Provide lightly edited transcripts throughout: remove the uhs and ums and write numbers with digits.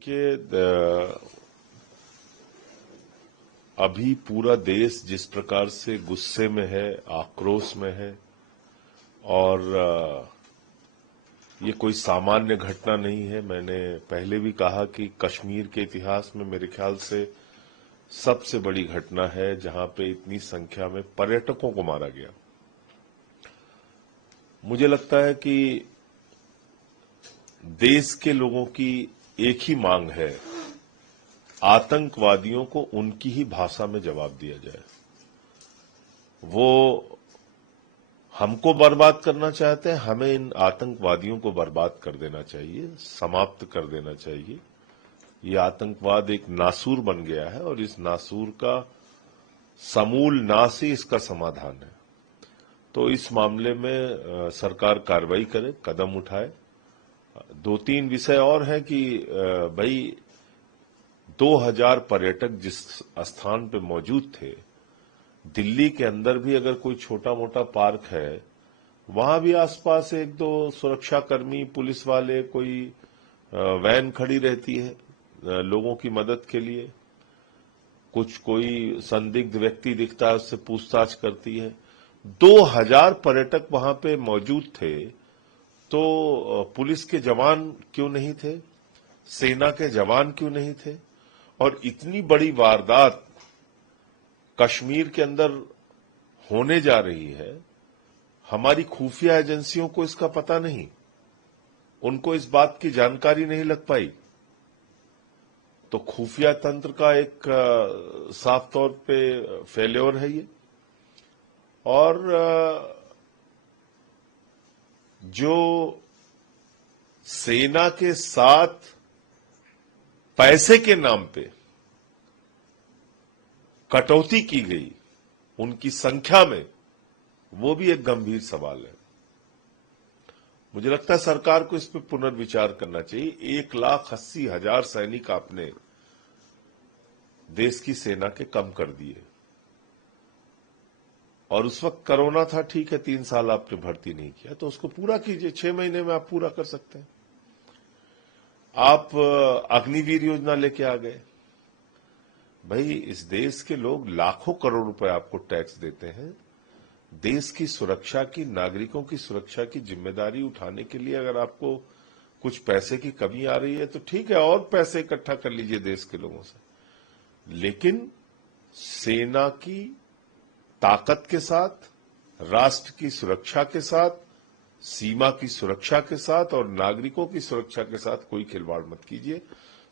देखिए, अभी पूरा देश जिस प्रकार से गुस्से में है, आक्रोश में है और ये कोई सामान्य घटना नहीं है। मैंने पहले भी कहा कि कश्मीर के इतिहास में मेरे ख्याल से सबसे बड़ी घटना है जहां पे इतनी संख्या में पर्यटकों को मारा गया। मुझे लगता है कि देश के लोगों की एक ही मांग है, आतंकवादियों को उनकी ही भाषा में जवाब दिया जाए। वो हमको बर्बाद करना चाहते हैं, हमें इन आतंकवादियों को बर्बाद कर देना चाहिए, समाप्त कर देना चाहिए। ये आतंकवाद एक नासूर बन गया है और इस नासूर का समूल नाश ही इसका समाधान है। तो इस मामले में सरकार कार्रवाई करे, कदम उठाए। दो तीन विषय और हैं कि भाई 2000 पर्यटक जिस स्थान पे मौजूद थे, दिल्ली के अंदर भी अगर कोई छोटा मोटा पार्क है, वहां भी आसपास एक दो सुरक्षाकर्मी, पुलिस वाले, कोई वैन खड़ी रहती है लोगों की मदद के लिए। कुछ कोई संदिग्ध व्यक्ति दिखता है, उससे पूछताछ करती है। 2000 पर्यटक वहां पे मौजूद थे, तो पुलिस के जवान क्यों नहीं थे, सेना के जवान क्यों नहीं थे? और इतनी बड़ी वारदात कश्मीर के अंदर होने जा रही है, हमारी खुफिया एजेंसियों को इसका पता नहीं, उनको इस बात की जानकारी नहीं लग पाई। तो खुफिया तंत्र का एक साफ तौर पे फेल्योर है ये। और जो सेना के साथ पैसे के नाम पे कटौती की गई उनकी संख्या में, वो भी एक गंभीर सवाल है। मुझे लगता है सरकार को इस पर पुनर्विचार करना चाहिए। 1,80,000 सैनिक आपने देश की सेना के कम कर दिए, और उस वक्त कोरोना था, ठीक है, 3 साल आपने भर्ती नहीं किया, तो उसको पूरा कीजिए। 6 महीने में आप पूरा कर सकते हैं। आप अग्निवीर योजना लेके आ गए। भाई, इस देश के लोग लाखों करोड़ रुपए आपको टैक्स देते हैं। देश की सुरक्षा की, नागरिकों की सुरक्षा की जिम्मेदारी उठाने के लिए अगर आपको कुछ पैसे की कमी आ रही है तो ठीक है, और पैसे इकट्ठा कर लीजिए देश के लोगों से। लेकिन सेना की ताकत के साथ, राष्ट्र की सुरक्षा के साथ, सीमा की सुरक्षा के साथ और नागरिकों की सुरक्षा के साथ कोई खिलवाड़ मत कीजिए।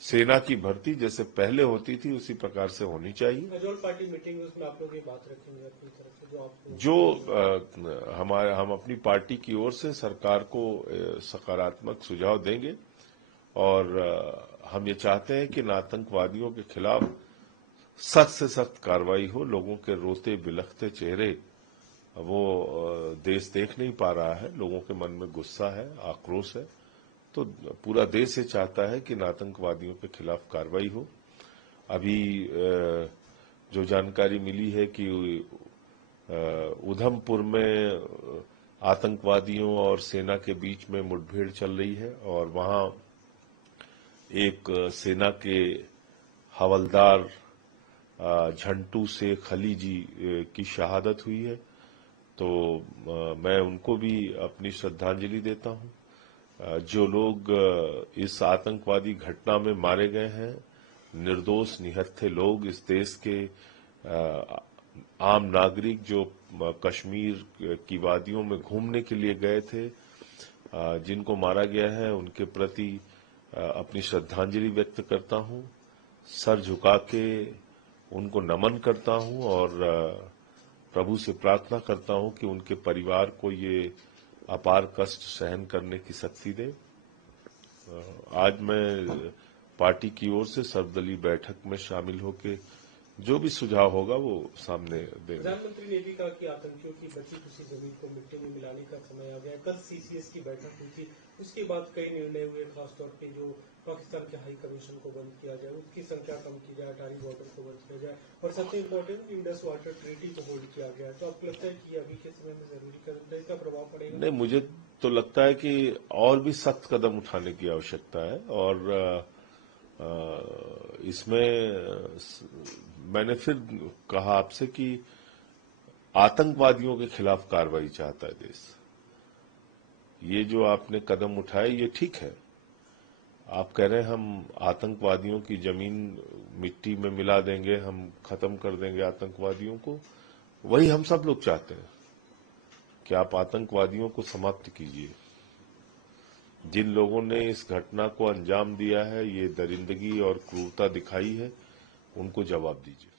सेना की भर्ती जैसे पहले होती थी उसी प्रकार से होनी चाहिए। पार्टी मीटिंग उसमें आप लोग ये बात रखेंगे अपनी तरफ से, हम अपनी पार्टी की ओर से सरकार को सकारात्मक सुझाव देंगे। और हम ये चाहते हैं कि आतंकवादियों के खिलाफ सख्त से सख्त कार्रवाई हो। लोगों के रोते बिलखते चेहरे वो देश देख नहीं पा रहा है। लोगों के मन में गुस्सा है, आक्रोश है। तो पूरा देश ये चाहता है कि आतंकवादियों के खिलाफ कार्रवाई हो। अभी जो जानकारी मिली है कि उधमपुर में आतंकवादियों और सेना के बीच में मुठभेड़ चल रही है और वहां एक सेना के हवलदार झंटू शेख अली जी की शहादत हुई है। तो मैं उनको भी अपनी श्रद्धांजलि देता हूं। जो लोग इस आतंकवादी घटना में मारे गए हैं, निर्दोष निहत्थे लोग, इस देश के आम नागरिक जो कश्मीर की वादियों में घूमने के लिए गए थे, जिनको मारा गया है, उनके प्रति अपनी श्रद्धांजलि व्यक्त करता हूं, सर झुका के उनको नमन करता हूं और प्रभु से प्रार्थना करता हूं कि उनके परिवार को ये अपार कष्ट सहन करने की शक्ति दे। आज मैं पार्टी की ओर से सर्वदलीय बैठक में शामिल होकर जो भी सुझाव होगा वो सामने देंगे। प्रधानमंत्री ने भी कहा कि आतंकियों की बची खुशी जमीन को मिट्टी में मिलाने का समय आ गया। कल सीसीएस की बैठक हुई थी, उसके बाद कई निर्णय हुए, खासतौर पे जो पाकिस्तान के हाई कमीशन को बंद किया जाए, उसकी संख्या कम की जाए, अटारी बॉर्डर को बंद किया जाए, और सबसे इम्पोर्टेंट इंडस वाटर ट्रीटी को होल्ड किया गया। तो आपको लगता है कि अभी के समय में जरूरी कदम था, इसका प्रभाव पड़ेगा? नहीं, मुझे तो लगता है कि और भी सख्त कदम उठाने की आवश्यकता है। और इसमें मैंने फिर कहा आपसे कि आतंकवादियों के खिलाफ कार्रवाई चाहता है देश। ये जो आपने कदम उठाए ये ठीक है। आप कह रहे हैं हम आतंकवादियों की जमीन मिट्टी में मिला देंगे, हम खत्म कर देंगे आतंकवादियों को। वही हम सब लोग चाहते हैं कि आप आतंकवादियों को समाप्त कीजिए। जिन लोगों ने इस घटना को अंजाम दिया है, ये दरिंदगी और क्रूरता दिखाई है, उनको जवाब दीजिए।